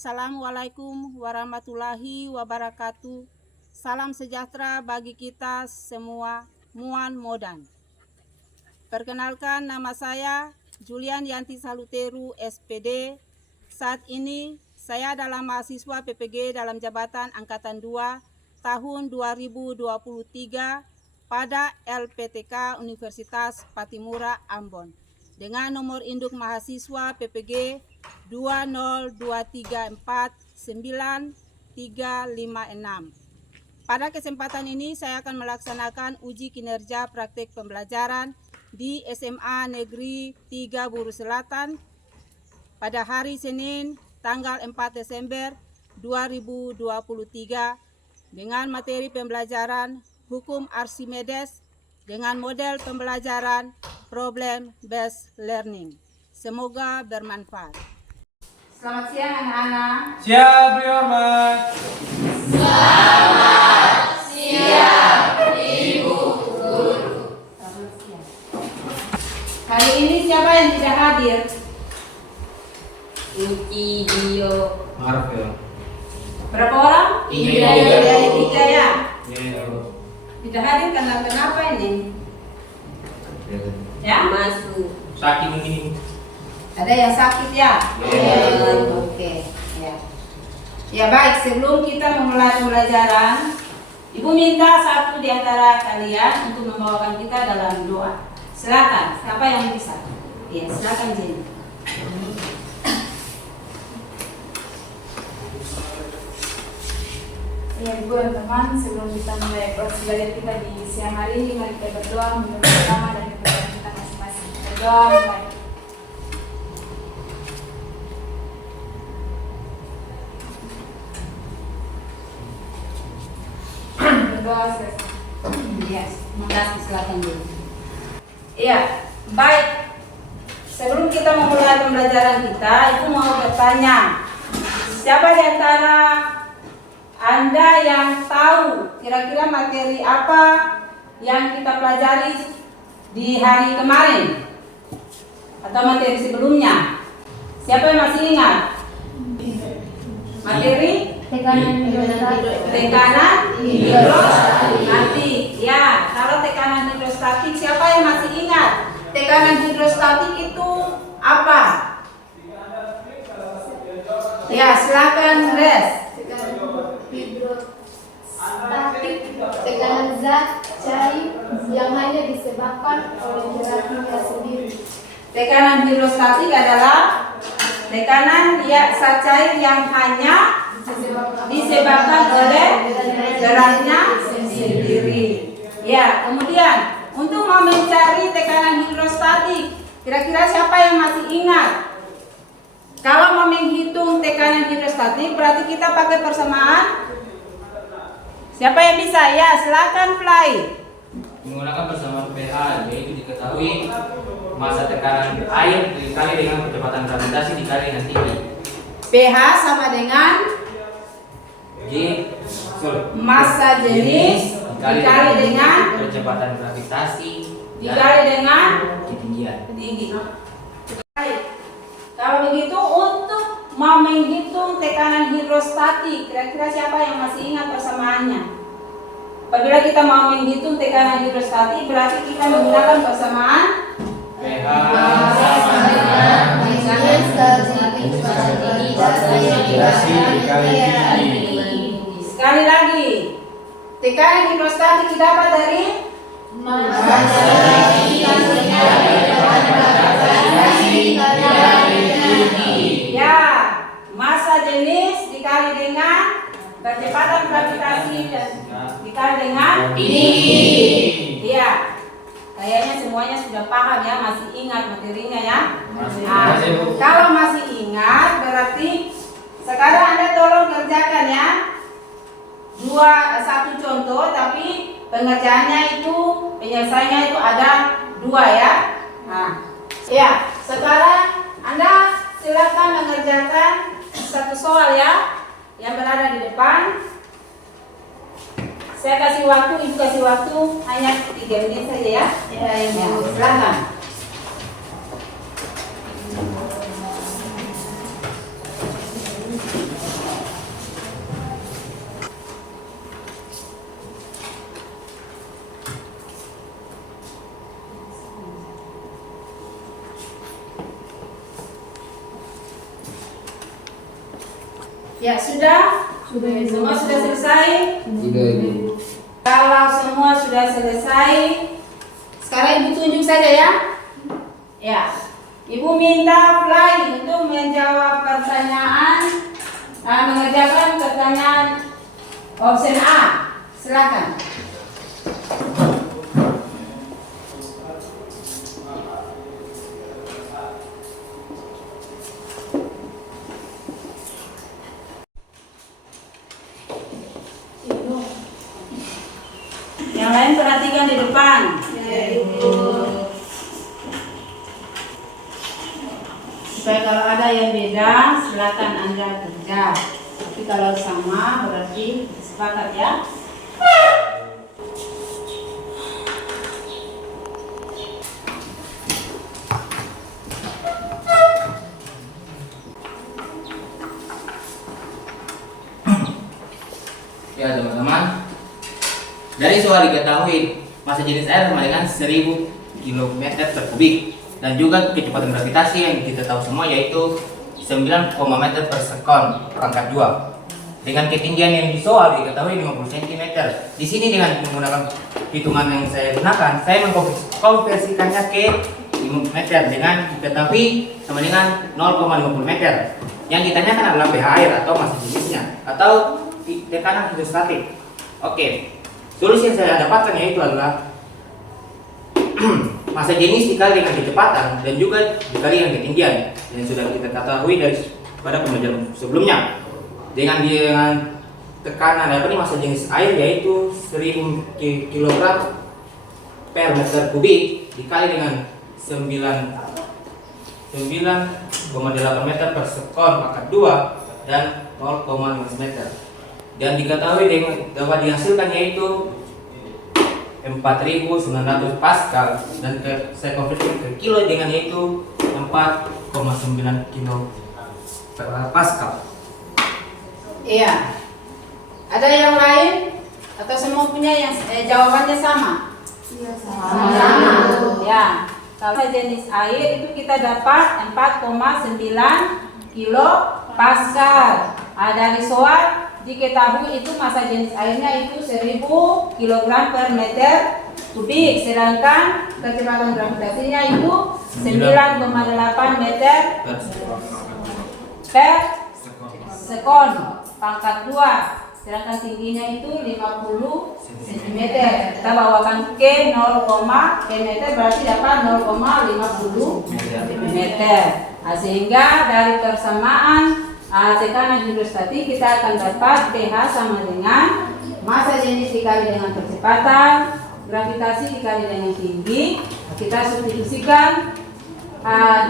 Assalamualaikum warahmatullahi wabarakatuh. Salam sejahtera bagi kita semua. Muan Modan. Perkenalkan, nama saya Julian Yanti Saluteru, SPD. Saat ini saya adalah mahasiswa PPG dalam jabatan Angkatan 2 tahun 2023 pada LPTK Universitas Patimura, Ambon. Dengan nomor induk mahasiswa PPG 202349356. Pada kesempatan ini saya akan melaksanakan uji kinerja praktek pembelajaran di SMA Negeri 3 Buru Selatan pada hari Senin tanggal 4 Desember 2023 dengan materi pembelajaran Hukum Archimedes dengan model pembelajaran Problem Based Learning. Semoga bermanfaat. Selamat siang anak-anak. Siap, Bri Hormat. Selamat siang, Ibu Guru. Selamat siang. Hari ini siapa yang tidak hadir? Yuki, Dio. Maaf ya. Berapa orang? Tiga. Tiga ya. Iya. Tidak hadir karena kenapa ini? Ya? Masuk. Sakit mungkin. Ada yang sakit ya? Iya. Oke. Ya. Ya baik, sebelum kita memulai pembelajaran, Ibu minta satu di antara kalian untuk membawakan kita dalam doa. Silakan, siapa yang bisa? Ya, silakan Jenny. Ya Ibu dan teman, sebelum kita mulai proses belajar kita di siang hari ini, mari kita berdoa menurut agama dan kepercayaan kita masing-masing. Berdoa mulai. Berdoa selesai. Ya, terima kasih, silakan Jenny. Iya, baik. Sebelum kita memulai pembelajaran kita, Ibu mau bertanya, siapa di antara Anda yang tahu kira-kira materi apa yang kita pelajari di hari kemarin atau materi sebelumnya? Siapa yang masih ingat? Materi Tekanan hidrostatik. Ya, kalau tekanan hidrostatik, siapa yang masih ingat? Tekanan hidrostatik itu apa? Ya, silakan Res. hidrostatik, tekanan zat cair yang hanya disebabkan oleh gerak kimia sendiri. Tekanan hidrostatik adalah tekanan zat cair yang hanya disebabkan oleh geraknya sendiri. Ya, kemudian untuk mau mencari tekanan hidrostatik, kira-kira siapa yang masih ingat? Kalau mau menghitung tekanan hidrostatik, berarti kita pakai persamaan. Siapa yang bisa? Ya, silakan Fly. Menggunakan persamaan pH, yaitu diketahui massa tekanan air dikali dengan kecepatan gravitasi dikali dengan tinggi. pH sama dengan massa jenis dikali dengan kecepatan gravitasi dikali dengan ketinggian. tinggi. Baik. Kalau begitu, untuk mau menghitung tekanan hidrostatik, kira-kira siapa yang masih ingat persamaannya? Apabila kita mau menghitung tekanan hidrostatik, berarti kita menggunakan persamaan pH dikali tinggi. Sekali lagi, tekanan hidrostatik didapat dari ya, massa jenis dikali dengan kecepatan gravitasi dikali dengan Tinggi. iya. Kayaknya semuanya sudah paham ya, masih ingat materinya ya. Masih. Nah, kalau masih ingat berarti sekarang Anda tolong kerjakan ya. Satu contoh, tapi pengerjaannya itu, penyelesaiannya itu ada 2 ya. Nah, ya, sekarang Anda silakan mengerjakan satu soal ya, yang berada di depan. Saya kasih waktu, Ibu kasih waktu hanya 3 menit saja ya. Ya, silakan. Ya sudah? Semua sudah selesai? Sudah, Ibu. Kalau semua sudah selesai, sekarang Ibu tunjuk saja ya. Ya, Ibu minta Fly untuk menjawab pertanyaan, mengerjakan pertanyaan option A. Silakan. Yang lain perhatikan di depan. Supaya kalau ada yang beda, silakan Anda kerja. Tapi kalau sama berarti sepakat ya. Ya teman-teman, dari soal diketahui massa jenis air sama dengan 1000 km per kubik, dan juga kecepatan gravitasi yang kita tahu semua yaitu 9, meter per sekon pangkat 2. Dengan ketinggian yang di soal diketahui 50 cm. Di sini dengan menggunakan hitungan yang saya gunakan, saya mengkonversikannya ke meter dengan diketahui sama dengan 0,50 meter. Yang ditanyakan adalah pH air atau massa jenisnya atau tekanan hidrostatik. Oke, solusi yang saya dapatkan yaitu adalah massa jenis dikali dengan kecepatan dan juga dikali dengan ketinggian yang sudah kita ketahui dari pada pembelajaran sebelumnya. Dengan tekanan massa jenis air yaitu 1000 kg per meter kubik dikali dengan 9,8 meter per sekon pangkat 2 dan 0,5 meter. Dan diketahui dapat dihasilkan yaitu 4.900 Pascal, dan saya konversi ke kilo dengan yaitu 4,9 kilo per Pascal. Iya. Ada yang lain atau semua punya yang jawabannya sama? Iya, Sama. Ya. Kalau jenis air itu kita dapat 4,9 kilo Pascal. Dari soal diketahui itu massa jenis airnya itu 1000 kg per meter kubik, sedangkan kecepatan gravitasinya itu 9,8 meter per sekon pangkat 2, sedangkan tingginya itu 50 cm. Kita bawakan ke 0, meter berarti dapat 0,50 meter. Sehingga dari persamaan tekanan hidrostatik kita akan dapat pH sama dengan massa jenis dikali dengan kecepatan, gravitasi dikali dengan tinggi. Kita substitusikan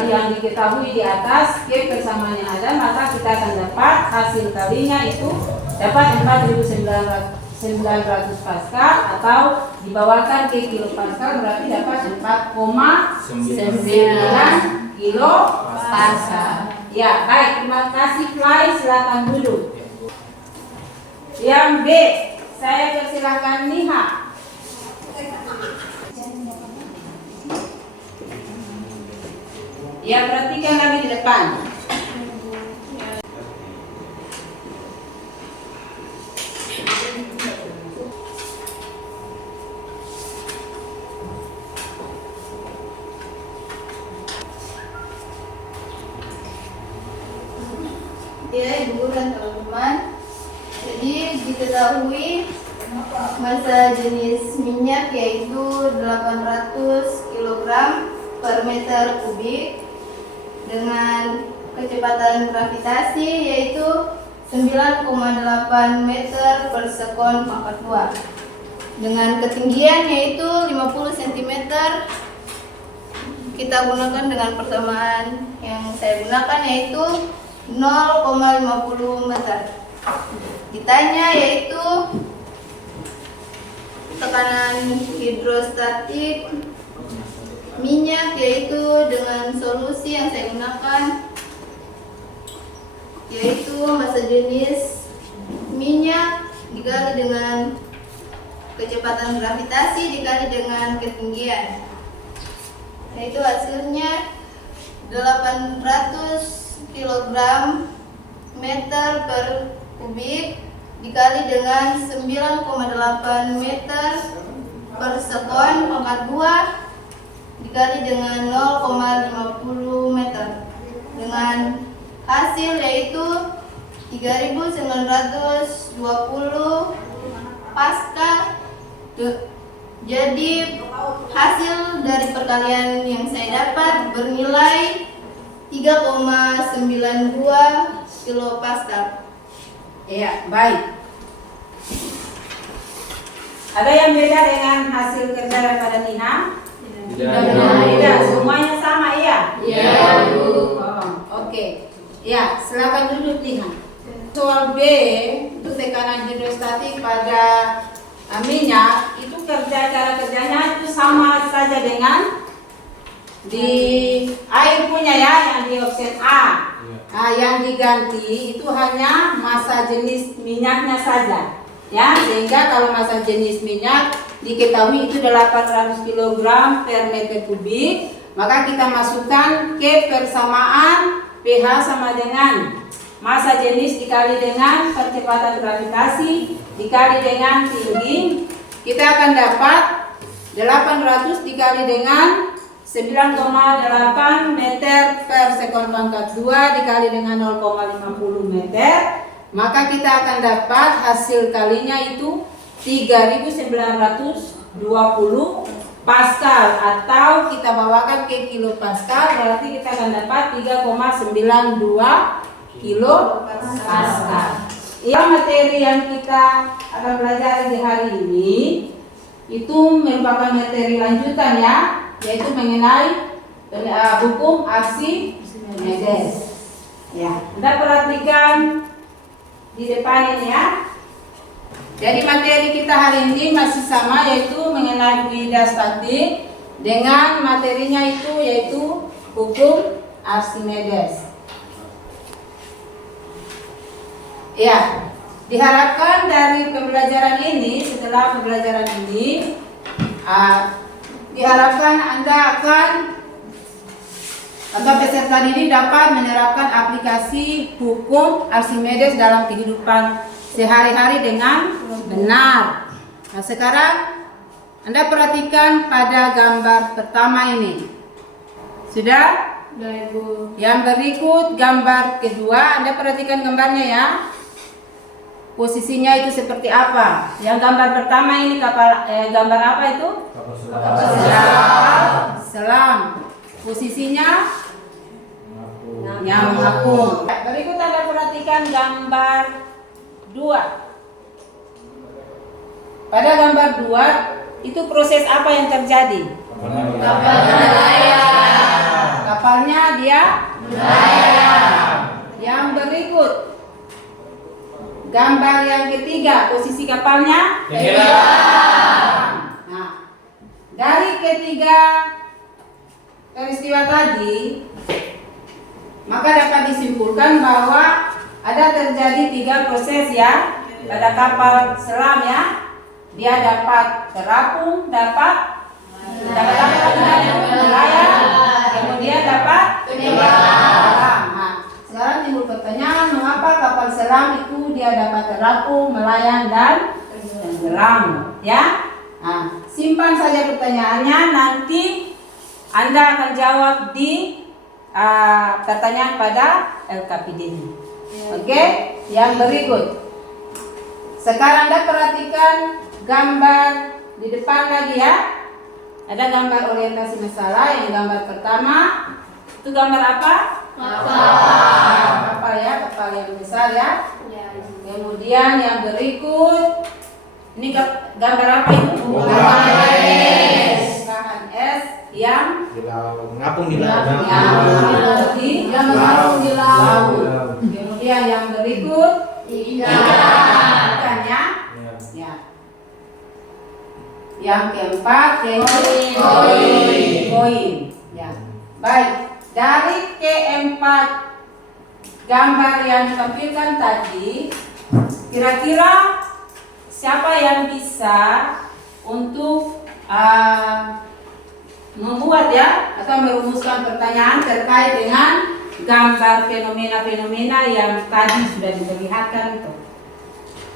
yang diketahui di atas ke persamaan yang ada, maka kita akan dapat hasil kalinya itu dapat 4.900 Pascal, atau dibawakan ke kilo Pascal berarti dapat 4,9 kilo Pascal. Ya, baik, terima kasih Fly, silakan duduk. Yang B, saya persilakan Niha. Ya, perhatikan lagi di depan. Ya, Ibu dan teman-teman, jadi diketahui massa jenis minyak yaitu 800 kg per meter kubik dengan kecepatan gravitasi yaitu 9,8 meter per sekon pangkat 2 dengan ketinggian yaitu 50 cm. Kita gunakan dengan persamaan yang saya gunakan yaitu 0,50 meter. Ditanya yaitu tekanan hidrostatik minyak yaitu dengan solusi yang saya gunakan yaitu massa jenis minyak dikali dengan kecepatan gravitasi dikali dengan ketinggian, yaitu hasilnya 800 kg meter per kubik dikali dengan 9,8 meter per sekon, 2 dikali dengan 0,50 meter dengan hasil yaitu 3.920 Pascal. Jadi hasil dari perkalian yang saya dapat bernilai 3,92 kilopascal. Ya, baik. Ada yang beda dengan hasil kerja daripada Nina? Tidak, semuanya sama ya? Iya, Bu. Oh, oke. Ya, silakan duduk Nina. Soal B itu tekanan hidrostatik pada minyak itu cara kerjanya itu sama saja dengan di air punya ya, yang di option A. Nah, yang diganti itu hanya massa jenis minyaknya saja ya, sehingga kalau massa jenis minyak diketahui itu 800 kg per meter kubik, maka kita masukkan ke persamaan pH sama dengan massa jenis dikali dengan percepatan gravitasi dikali dengan tinggi, kita akan dapat 800 dikali dengan 9,8 meter per sekon pangkat 2 dikali dengan 0,50 meter, maka kita akan dapat hasil kalinya itu 3.920 Pascal, atau kita bawakan ke kilo Pascal, berarti kita akan dapat 3,92 kilo Pascal. Yang materi yang kita akan belajar di hari ini itu merupakan materi lanjutan ya, yaitu mengenai hukum Archimedes. Ya, Anda perhatikan di depan ini ya. Jadi materi kita hari ini masih sama, yaitu mengenai fluida statik dengan materinya itu yaitu hukum Archimedes. Ya, diharapkan dari pembelajaran ini, setelah pembelajaran ini, diharapkan Anda akan atau peserta didik dapat menerapkan aplikasi hukum Archimedes dalam kehidupan sehari-hari dengan benar. Nah, sekarang Anda perhatikan pada gambar pertama ini. Sudah? Sudah, Ibu. Yang berikut gambar kedua, Anda perhatikan gambarnya ya. Posisinya itu seperti apa? Yang gambar pertama ini gambar apa itu? Kapal selam. Posisinya mengapung. Berikut Anda perhatikan gambar 2. Pada gambar 2 itu proses apa yang terjadi? Kapalnya dia melayang. Yang berikut gambar yang ketiga, posisi kapalnya tenggelam. Nah, dari ketiga peristiwa tadi, maka dapat disimpulkan bahwa ada terjadi 3 proses ya pada kapal selam ya. Dia dapat terapung, dapat melayang, kemudian dapat tenggelam. Nah, sekarang timbul pertanyaan, mengapa kapal selam itu dia dapat terapung, melayang dan tenggelam ya? Nah, simpan saja pertanyaannya, nanti Anda akan jawab di pertanyaan pada LKPD ini. Oke, yang berikut. Sekarang Anda perhatikan gambar di depan lagi ya. Ada gambar orientasi masalah. Yang gambar pertama itu gambar apa? Kapal ya, kapal yang besar ya. Kemudian yang berikut ini gambar apa itu? Bukaan es yang mengapung di laut. Yang mengapung di laut. Kemudian yang berikut ikan ya. Ya. Yang keempat koin. Ya. Baik, dari keempat gambar yang ditampilkan tadi, kira-kira siapa yang bisa untuk membuat ya atau merumuskan pertanyaan terkait dengan gambar fenomena-fenomena yang tadi sudah diperlihatkan itu.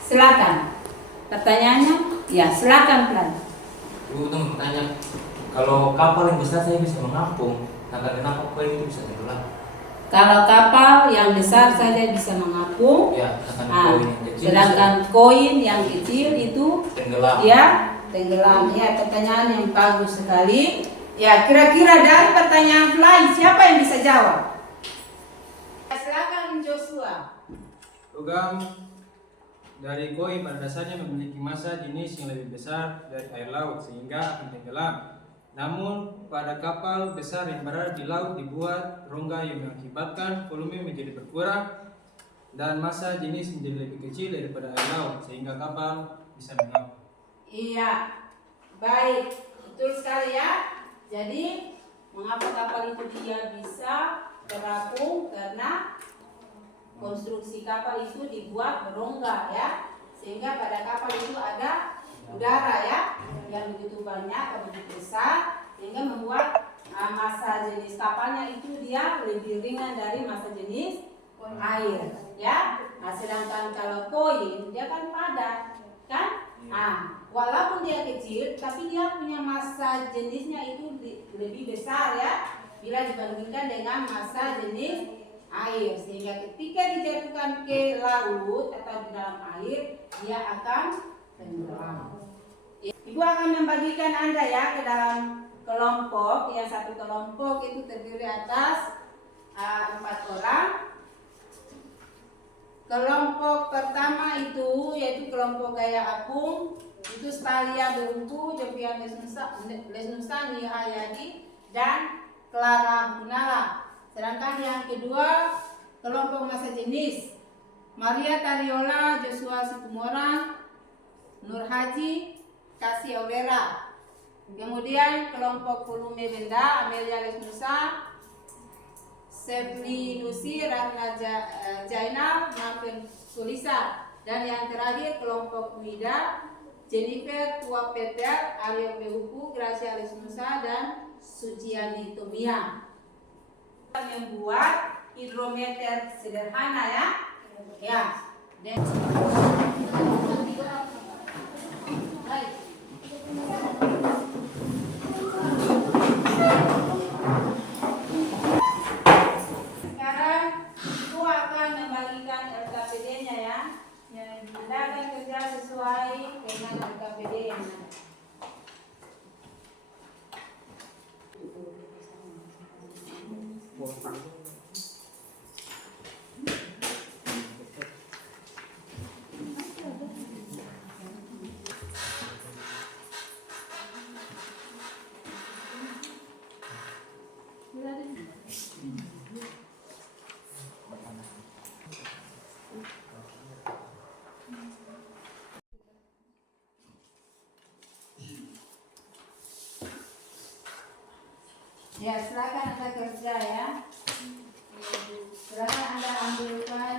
Silakan. Pertanyaannya? Ya, silakan Plan. Ibu tunggu bertanya, kalau kapal yang besar saya bisa mengapung, tanggal kenapa koin itu bisa tenggelam? Kalau kapal yang besar saja bisa mengapung, Ya, sedangkan ah, koin yang kecil sedangkan koin yang kecil itu bisa tenggelam. ya tenggelam. Ya, pertanyaan yang bagus sekali. Ya, kira-kira dari pertanyaan Fly siapa yang bisa jawab? Silakan Joshua. Logam dari koin pada dasarnya memiliki massa jenis yang lebih besar dari air laut sehingga akan tenggelam. Namun pada kapal besar yang berada di laut dibuat rongga yang mengakibatkan volume menjadi berkurang dan massa jenis menjadi lebih kecil daripada air laut sehingga kapal bisa mengapung. Iya, baik, betul sekali ya. Jadi mengapa kapal itu dia bisa terapung? Karena konstruksi kapal itu dibuat berongga ya, sehingga pada kapal itu ada udara ya, yang begitu banyak atau begitu besar, sehingga membuat massa jenis kapalnya itu dia lebih ringan dari massa jenis air ya. Nah, sedangkan kalau koin dia kan padat kan. Nah, walaupun dia kecil, tapi dia punya massa jenisnya itu lebih besar ya, bila dibandingkan dengan massa jenis air, sehingga ketika dijatuhkan ke laut atau di dalam air, dia akan tenggelam. Ibu akan membagikan Anda ya ke dalam kelompok. Yang satu kelompok itu terdiri atas 4 orang. Kelompok pertama itu yaitu kelompok gaya apung, itu Stalia Berungku, Jovian Lesnusa, Nihayadi, dan Clara Gunala. Sedangkan yang kedua kelompok massa jenis Maria Tariola, Joshua Situmorang, Nur Haji, Kasih Aurera. Kemudian kelompok volume benda Amelia Lesnusa, Sepli Nusi, Ratna Jainal, Marvin Sulisa. Dan yang terakhir kelompok Wida, Jennifer Tua Peter, Aryo Behuku, Gracia Lesnusa, dan Suciani Tomia. Membuat hidrometer sederhana ya. Ya. Sekarang Ibu akan membagikan LKPD-nya ya. Anda akan kerja sesuai dengan LKPD yang ada. Ya, silakan Anda kerja ya. Silakan Anda ambilkan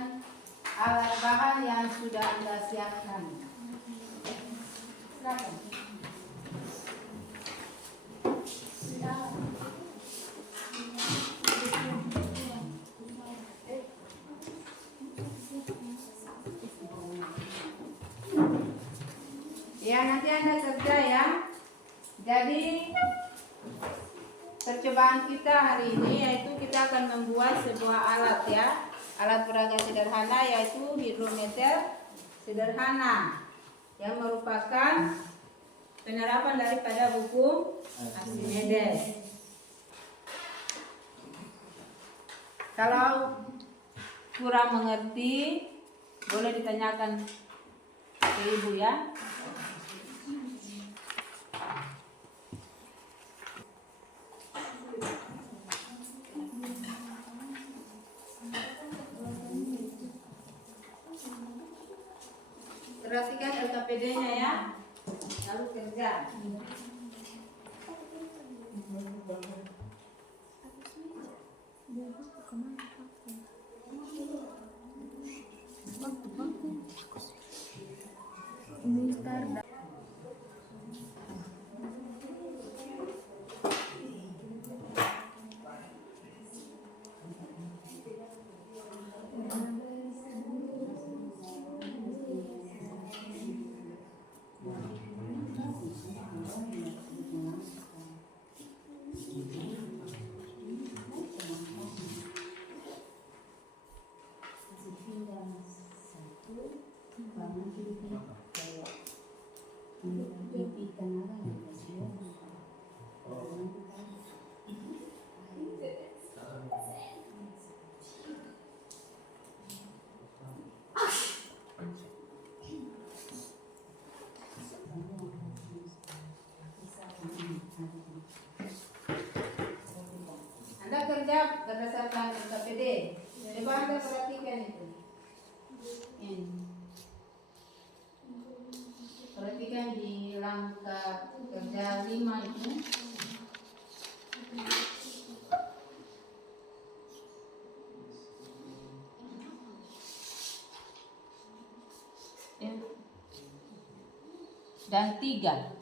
alat bahan yang sudah Anda siapkan. Silakan. Ya, nanti Anda kerja ya. Jadi percobaan kita hari ini yaitu kita akan membuat sebuah alat ya, alat peraga sederhana yaitu hidrometer sederhana yang merupakan penerapan daripada hukum Archimedes. Kalau kurang mengerti boleh ditanyakan ke Ibu ya. Perhatikan LKPD-nya ya, lalu kerja. Anda kerja berdasarkan KPD. Coba Anda perhatikan itu. Ini. Perhatikan di langkah kerja 5 itu. Ya. Dan 3.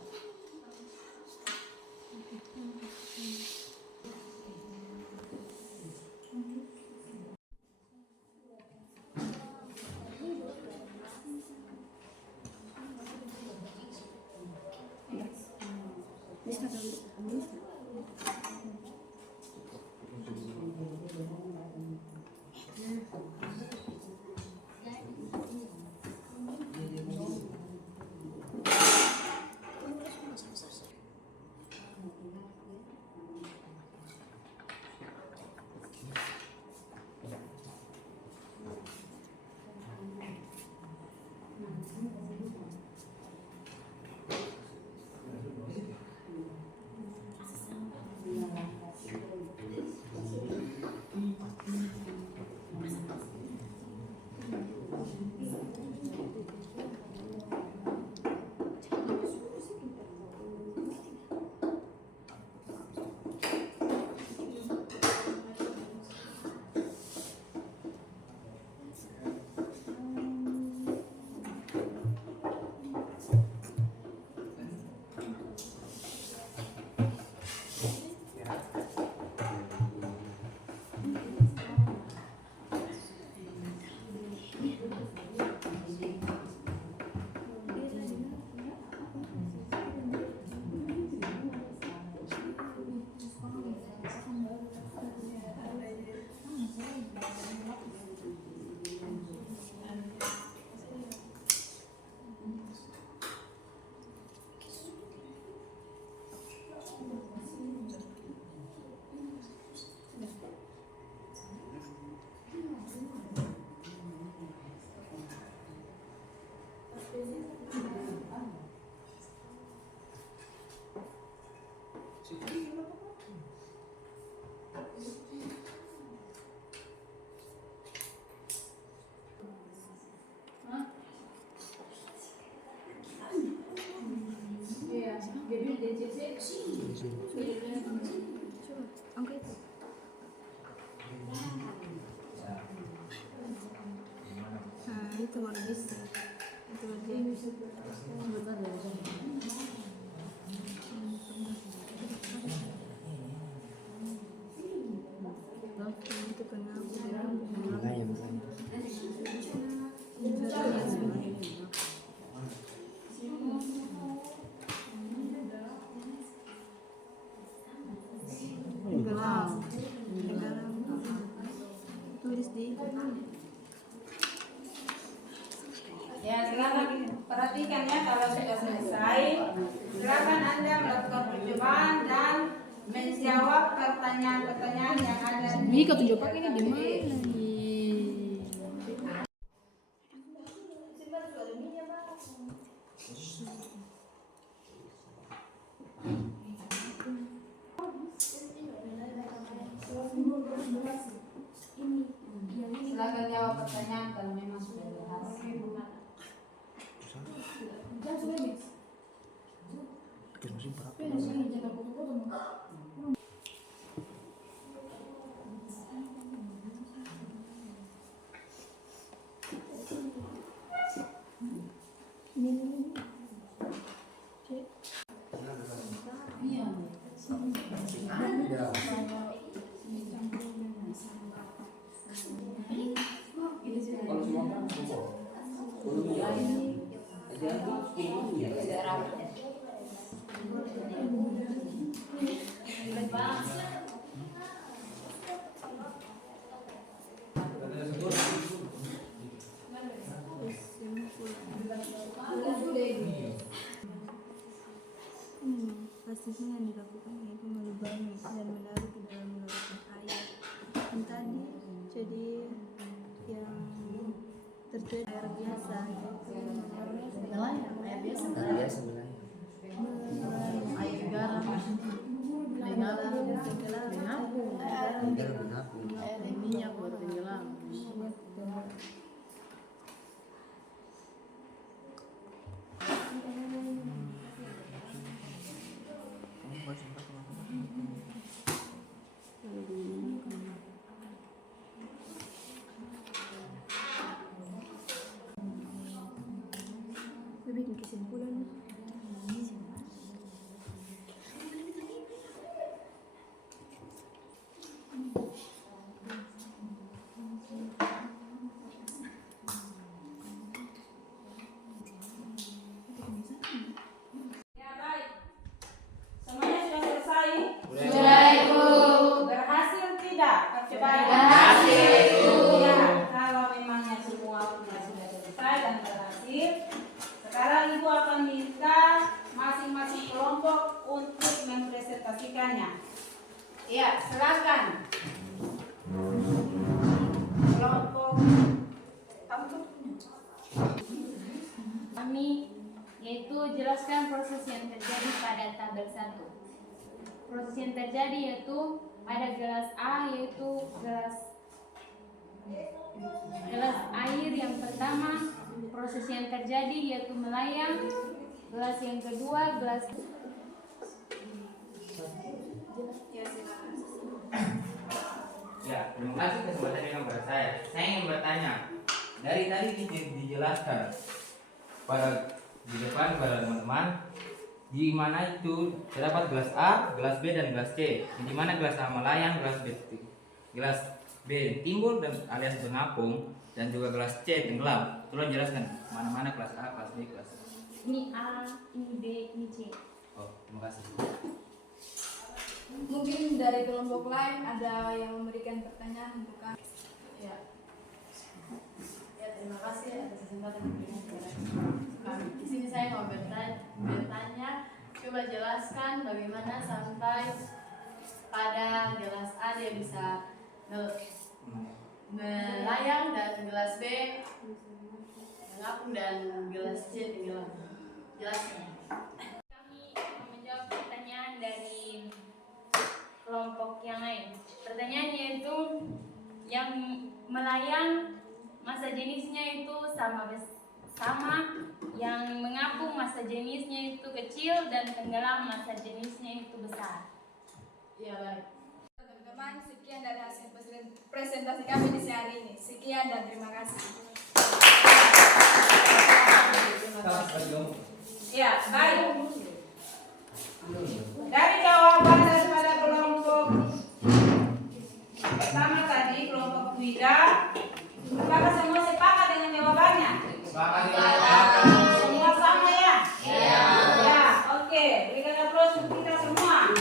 Itu mana bisa? Itu tulis di Ya, silakan perhatikan ya kalau sudah selesai. Silakan Anda melakukan percobaan dan menjawab pertanyaan-pertanyaan yang ada di tunjuk pakai ini di mana nih? Silakan jawab pertanyaan kalau memang sudah berhasil. Air biasa. Nelayan, air biasa. Air garam. Air minyak baru tenggelam. Bikin kesimpulan. Ya baik. Semuanya sudah selesai? Sudah, Ibu. Berhasil tidak percobaan? Berhasil, Ibu. Ya, kalau memangnya semua sudah selesai dan berhasil, sekarang Ibu akan minta masing-masing kelompok untuk mempresentasikannya. Ya, silakan. Kelompok Kami yaitu jelaskan proses yang terjadi pada tabel 1. Proses yang terjadi yaitu pada gelas A yaitu gelas air yang pertama, proses yang terjadi yaitu melayang. Gelas yang kedua, gelas Ya, terima kasih kesempatan yang kepada saya. Saya ingin bertanya, dari tadi dijelaskan di depan pada teman-teman, di mana itu terdapat gelas A, gelas B dan gelas C. Di mana gelas A melayang, gelas B timbul dan alias mengapung, dan juga gelas C tenggelam. Tolong jelaskan mana-mana kelas A, kelas B, kelas C. ini A, ini B, ini C. Oh, terima kasih. Mungkin dari kelompok lain ada yang memberikan pertanyaan untuk kami. Ya, terima kasih atas kesempatan yang diberikan kepada kami. Di sini saya mau bertanya, coba jelaskan bagaimana sampai pada gelas A dia bisa melayang dan gelas B mengapung dan gelas C tenggelam. Jelaskan. Kami akan menjawab pertanyaan dari kelompok yang lain. Pertanyaannya itu yang melayang massa jenisnya itu sama, yang mengapung massa jenisnya itu kecil dan tenggelam massa jenisnya itu besar. Ya, baik. Teman-teman, sekian dari hasil presentasi kami di siang hari ini. Sekian dan terima kasih. Ya, baik. Dari jawaban daripada kelompok pertama tadi, kelompok Wida, apakah semua sepakat dengan jawabannya? Semua sama ya? Ya, oke. Berikan aplaus untuk kita semua.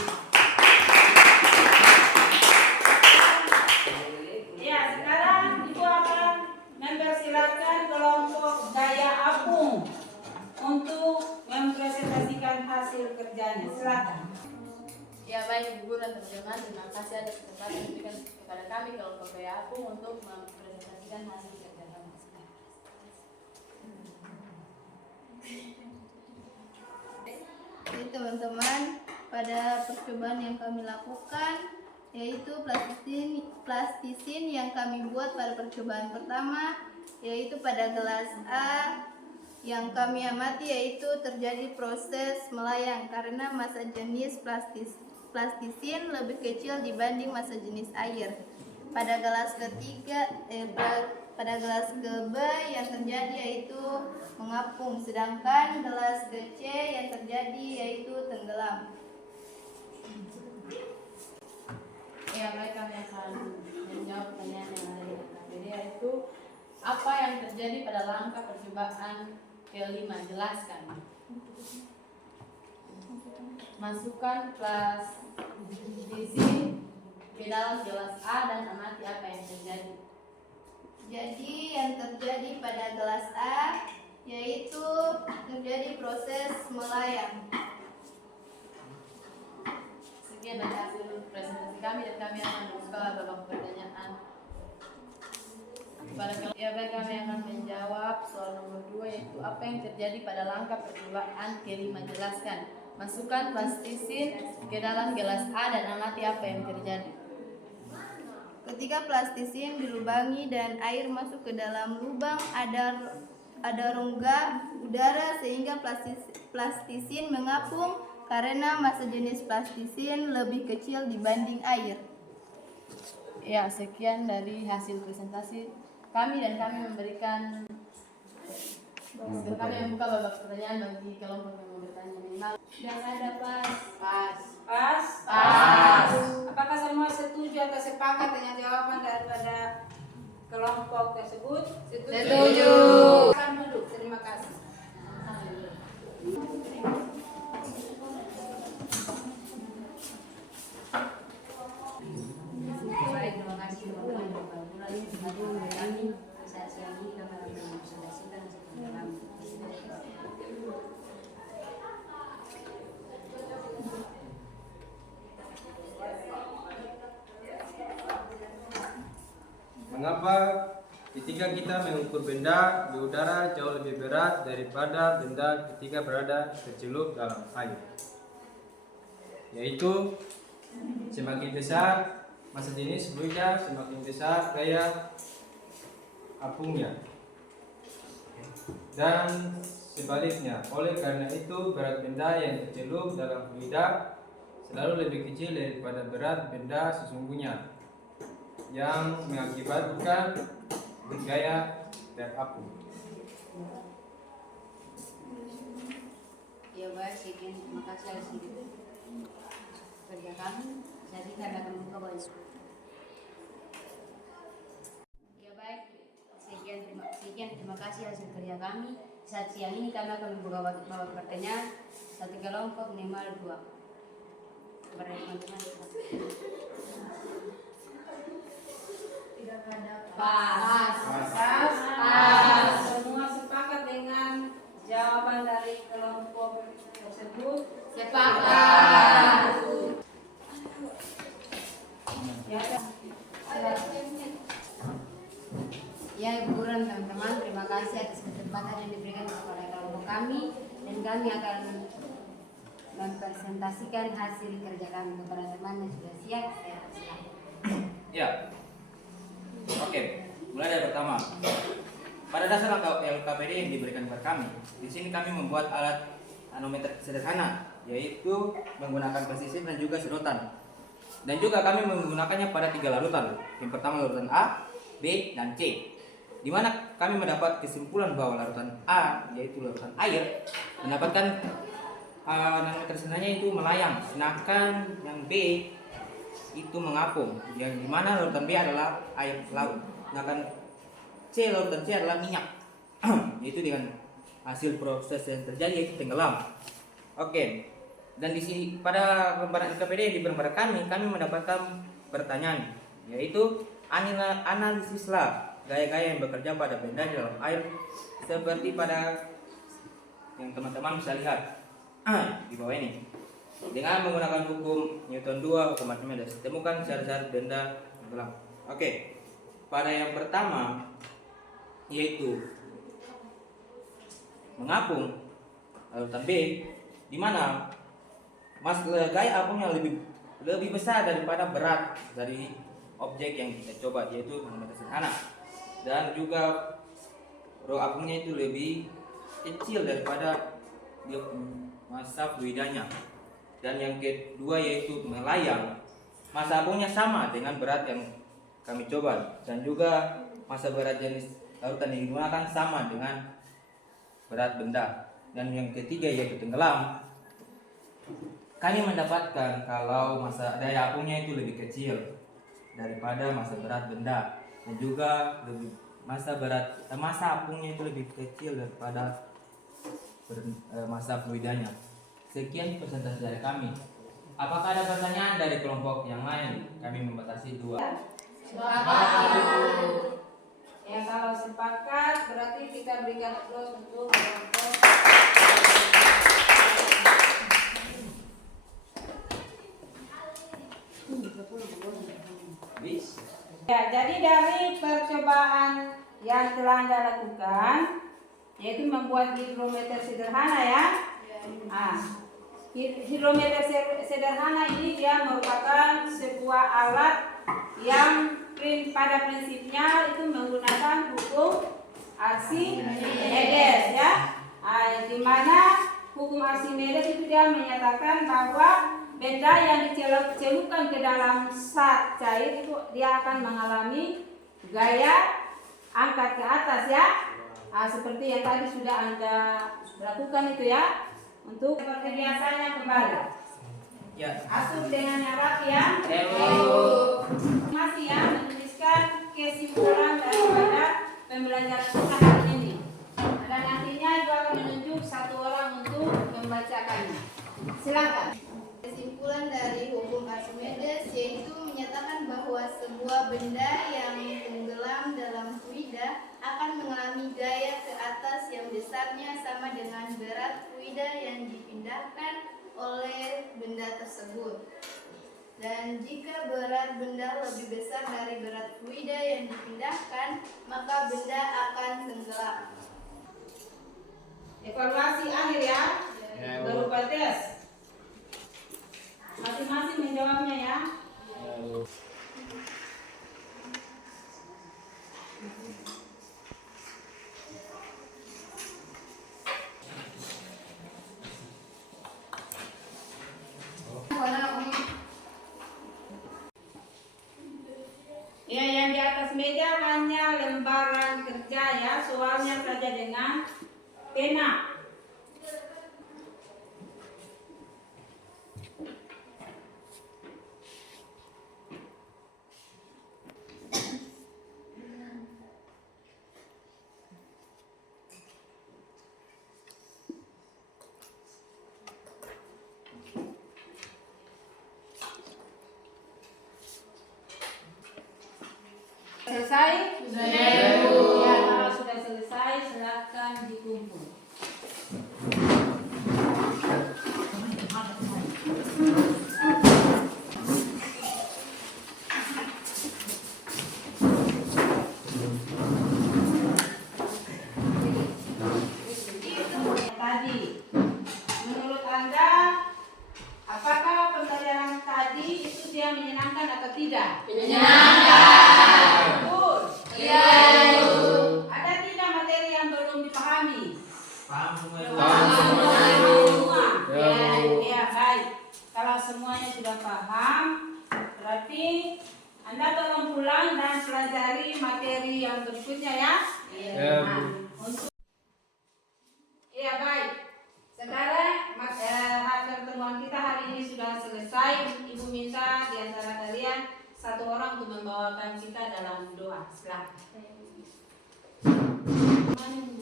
Ya, sekarang Ibu akan mempersilakan kelompok Daya Apung untuk mempresentasikan hasil kerjanya. Silakan. Ya, baik Ibu dan teman-teman, terima kasih atas kesempatan yang diberikan kepada kami kelompok Daya Apung untuk mempresentasikan hasil kerja kami. Jadi teman-teman, pada percobaan yang kami lakukan yaitu plastisin yang kami buat pada percobaan pertama yaitu pada gelas A, yang kami amati yaitu terjadi proses melayang karena massa jenis plastisin lebih kecil dibanding massa jenis air. Pada gelas pada gelas ke-B yang terjadi yaitu mengapung, sedangkan gelas ke-C yang terjadi yaitu tenggelam. Ya, baik, kami akan menjawab pertanyaan yang ada di KPD yaitu apa yang terjadi pada langkah percobaan ke-5, jelaskan. Masukkan plastisin ke dalam gelas A dan amati apa yang terjadi. Jadi yang terjadi pada gelas A yaitu terjadi proses melayang. Sekian dari hasil presentasi kami dan kami akan membuka beberapa pertanyaan Ya baik, kami akan menjawab soal nomor 2, yaitu apa yang terjadi pada langkah percobaan kelima. Jelaskan. Masukkan plastisin ke dalam gelas A dan amati apa yang terjadi. Ketika plastisin dilubangi dan air masuk ke dalam lubang, ada rongga udara sehingga plastisin mengapung karena massa jenis plastisin lebih kecil dibanding air. Ya, sekian dari hasil presentasi kami, dan kami memberikan kami membuka babak pertanyaan bagi kelompok yang mau bertanya minimal. Dan ada pas. Apakah semua setuju atau sepakat dengan jawaban daripada kelompok tersebut? Setuju. Silakan duduk. Terima kasih. Baik, terima kasih teman-teman yang bergabung lagi dengan kami saat siang ini. Kami akan mempresentasikan hasil kami. Mengapa ketika kita mengukur benda di udara jauh lebih berat daripada benda ketika berada tercelup dalam air? Yaitu semakin besar massa jenis fluida, semakin besar gaya apungnya. Dan sebaliknya, oleh karena itu berat benda yang tercelup dalam fluida selalu lebih kecil daripada berat benda sesungguhnya, yang mengakibatkan gaya terapung. Ya baik, sekian terima kasih hasil kerja kami. Jadi kami akan membuka balik. Ya baik, sekian terima kasih hasil kerja kami. Saat siang ini kami akan membuka babak pertanyaan satu kelompok minimal 2. Kepada teman-teman. Pas. Semua sepakat dengan jawaban dari kelompok tersebut? Sepakat. Ya, hiburan teman-teman, terima kasih atas kesempatan yang diberikan kepada kelompok kami, dan kami akan mempresentasikan hasil kerja kami kepada teman yang sudah siap. Saya persilakan. Ya. Oke, mulai dari pertama. Pada dasar LKPD yang diberikan kepada kami, di sini kami membuat alat anometer sederhana, yaitu menggunakan presisi dan juga sedotan. Dan juga kami menggunakannya pada 3 larutan. Yang pertama larutan A, B, dan C. Di mana kami mendapat kesimpulan bahwa larutan A, yaitu larutan air, mendapatkan anometer sederhananya itu melayang, sedangkan yang B itu mengapung, yang dimana larutan B adalah air laut, sedangkan larutan C adalah minyak. Itu dengan hasil proses yang terjadi yaitu tenggelam. Oke, dan di sini pada lembaran LKPD yang diberikan kepada kami mendapatkan pertanyaan, yaitu analisislah gaya-gaya yang bekerja pada benda di dalam air, seperti pada yang teman-teman bisa lihat di bawah ini. Dengan menggunakan hukum Newton 2, hukum Archimedes, temukan syarat-syarat benda tenggelam. Oke, pada yang pertama yaitu mengapung, larutan B, di mana gaya apung yang lebih besar daripada berat dari objek yang kita coba, yaitu anometer sederhana, dan juga rho apungnya itu lebih kecil daripada massa fluidanya. Dan yang kedua yaitu melayang, massa apungnya sama dengan berat yang kami coba, dan juga massa berat jenis larutan yang digunakan sama dengan berat benda. Dan yang ketiga yaitu tenggelam, kami mendapatkan kalau massa daya apungnya itu lebih kecil daripada massa berat benda, dan juga massa apungnya itu lebih kecil daripada massa fluidanya. Sekian presentasi dari kami. Apakah ada pertanyaan dari kelompok yang lain? Kami membatasi 2. Ya, kalau sepakat berarti kita berikan aplaus untuk kelompok. Ya, jadi dari percobaan yang telah Anda lakukan, yaitu membuat hidrometer sederhana ya. Hidrometer sederhana ini dia merupakan sebuah alat yang pada prinsipnya itu menggunakan hukum Archimedes ya. Di mana hukum Archimedes itu dia menyatakan bahwa benda yang dicelupkan ke dalam zat cair itu dia akan mengalami gaya angkat ke atas ya. Seperti yang tadi sudah Anda lakukan itu ya. Untuk seperti biasanya kembali. Ya. Asup dengan yang rapi ya. Masih ya menuliskan kesimpulan daripada pembelajaran kita hari ini. Dan nantinya juga akan menunjuk satu orang untuk membacakannya. Silakan. Kesimpulan dari hukum Archimedes yaitu menyatakan bahwa sebuah benda yang tenggelam dalam fluida akan mengalami gaya ke atas yang besarnya sama dengan berat fluida yang dipindahkan oleh benda tersebut. Dan jika berat benda lebih besar dari berat fluida yang dipindahkan, maka benda akan tenggelam. Evaluasi akhir ya. Berupa tes. Masing-masing menjawabnya ya. Ya, yang di atas meja hanya lembaran kerja ya, soalnya saja dengan pena. Selesai? Ya, kalau sudah selesai silakan dikumpul. Tadi, menurut Anda, apakah pembelajaran tadi itu dia menyenangkan atau tidak? Ada tidak materi yang belum dipahami? Paham semua. Ya, baik. Kalau semuanya sudah paham, berarti Anda tolong pulang dan pelajari materi yang berikutnya ya. Iya, baik. Sekarang pertemuan kita hari ini sudah selesai. Ibu minta di antara kalian satu orang untuk membawakan kita dalam doa. Silakan.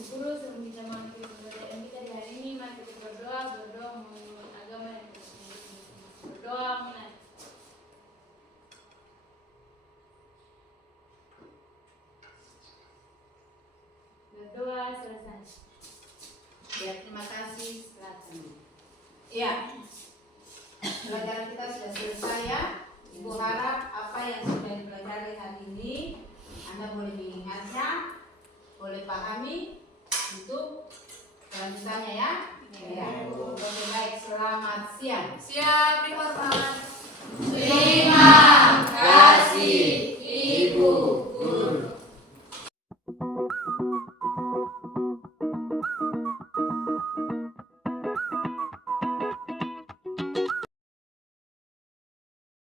Guru sebelum kita masuk pembelajaran kita di hari ini, mari kita berdoa menurut agama yang berdoa mulai. Berdoa selesai. Ya, terima kasih. Silakan. Iya. Pelajaran kita sudah selesai ya. Ibu harap apa yang sudah dipelajari hari ini Anda boleh mengingatnya, boleh pahami untuk kelanjutannya ya. Ya. Oke, baik. Selamat siang. Siap, dihormat. Siap.